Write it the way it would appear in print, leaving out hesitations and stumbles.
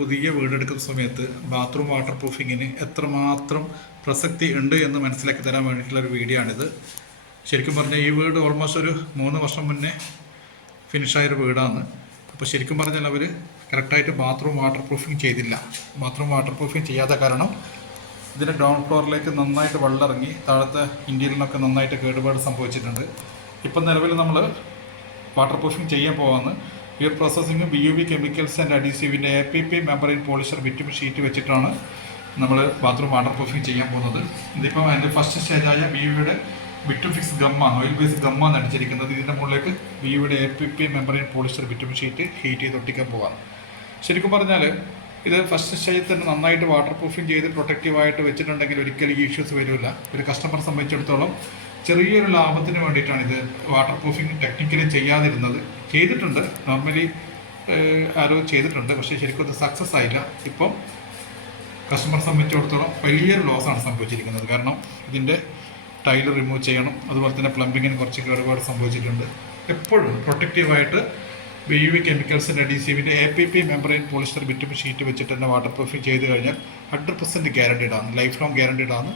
പുതിയ വീടെടുക്കുന്ന സമയത്ത് bathroom water പ്രൂഫിങ്ങിന് എത്രമാത്രം പ്രസക്തി ഉണ്ട് എന്ന് മനസ്സിലാക്കി തരാൻ വേണ്ടിയിട്ടുള്ള ഒരു വീഡിയോ ആണിത്. ശരിക്കും പറഞ്ഞാൽ ഈ വീട് ഓൾമോസ്റ്റ് ഒരു 3 വർഷം മുന്നേ ഫിനിഷായൊരു വീടാണ്. അപ്പോൾ ശരിക്കും പറഞ്ഞാൽ അവർ കറക്റ്റായിട്ട് ബാത്റൂം വാട്ടർ പ്രൂഫിങ് ചെയ്തില്ല. ബാത്റൂം വാട്ടർ പ്രൂഫിങ് ചെയ്യാത്ത കാരണം ഇതിൻ്റെ ഗ്രൗണ്ട് ഫ്ലോറിലേക്ക് നന്നായിട്ട് വെള്ളം ഇറങ്ങി താഴത്തെ ഇന്ത്യയിലൊക്കെ നന്നായിട്ട് കേടുപാട് സംഭവിച്ചിട്ടുണ്ട്. ഇപ്പം നിലവിൽ നമ്മൾ വാട്ടർ പ്രൂഫിങ് ചെയ്യാൻ പോകാമെന്ന് ഈ പ്രോസസ്സിങ് BUV കെമിക്കൽസ് ആൻഡ് അഡീസീവിൻ്റെ APP membrane polyester bitumen sheet വെച്ചിട്ടാണ് നമ്മൾ ബാത്റൂം വാട്ടർ പ്രൂഫിങ് ചെയ്യാൻ പോകുന്നത്. ഇതിപ്പോൾ അതിൻ്റെ ഫസ്റ്റ് സ്റ്റേജായ BUVയുടെ ബിറ്റുഫിക്സ് ഗമ്മാണ്, ഓയിൽ ബേസ് ഗമ്മാണ് അടിച്ചിരിക്കുന്നത്. ഇതിൻ്റെ മുകളിലേക്ക് BUVയുടെ APP membrane polyester bitumen sheet heat ചെയ്ത് ഒട്ടിക്കാൻ പോകാം. ശരിക്കും പറഞ്ഞാൽ ഇത് ഫസ്റ്റ് സ്റ്റേജിൽ തന്നെ നന്നായിട്ട് വാട്ടർ പ്രൂഫിങ് ചെയ്ത് പ്രൊട്ടക്റ്റീവായിട്ട് വെച്ചിട്ടുണ്ടെങ്കിൽ ഒരിക്കലും ഈ ഇഷ്യൂസ് വരില്ല. ഒരു കസ്റ്റമറെ സംബന്ധിച്ചിടത്തോളം ചെറിയൊരു ലാഭത്തിന് വേണ്ടിയിട്ടാണ് ഇത് വാട്ടർ പ്രൂഫിങ് ടെക്നിക്കലി ചെയ്തിട്ടുണ്ട്. നോർമലി ആരോ ചെയ്തിട്ടുണ്ട്, പക്ഷേ ശരിക്കും അത് സക്സസ് ആയില്ല. ഇപ്പം കസ്റ്റമറെ സംബന്ധിച്ചിടത്തോളം വലിയൊരു ലോസാണ് സംഭവിച്ചിരിക്കുന്നത്. കാരണം ഇതിൻ്റെ ടൈല് റിമൂവ് ചെയ്യണം, അതുപോലെ തന്നെ പ്ലംബിങ്ങിന് കുറച്ച് കേടുപാട് സംഭവിച്ചിട്ടുണ്ട്. എപ്പോഴും പ്രൊട്ടക്റ്റീവായിട്ട് BUV കെമിക്കൽസിൻ്റെ അഡീസീവിൻ്റെ APP membrane polyester bitumen sheet വെച്ചിട്ട് തന്നെ വാട്ടർ പ്രൂഫിങ് ചെയ്ത് കഴിഞ്ഞാൽ 100% ഗ്യാരണ്ടീഡ് ആണ്, ലൈഫ് ലോങ് ഗ്യാരണ്ടീഡ് ആണ്.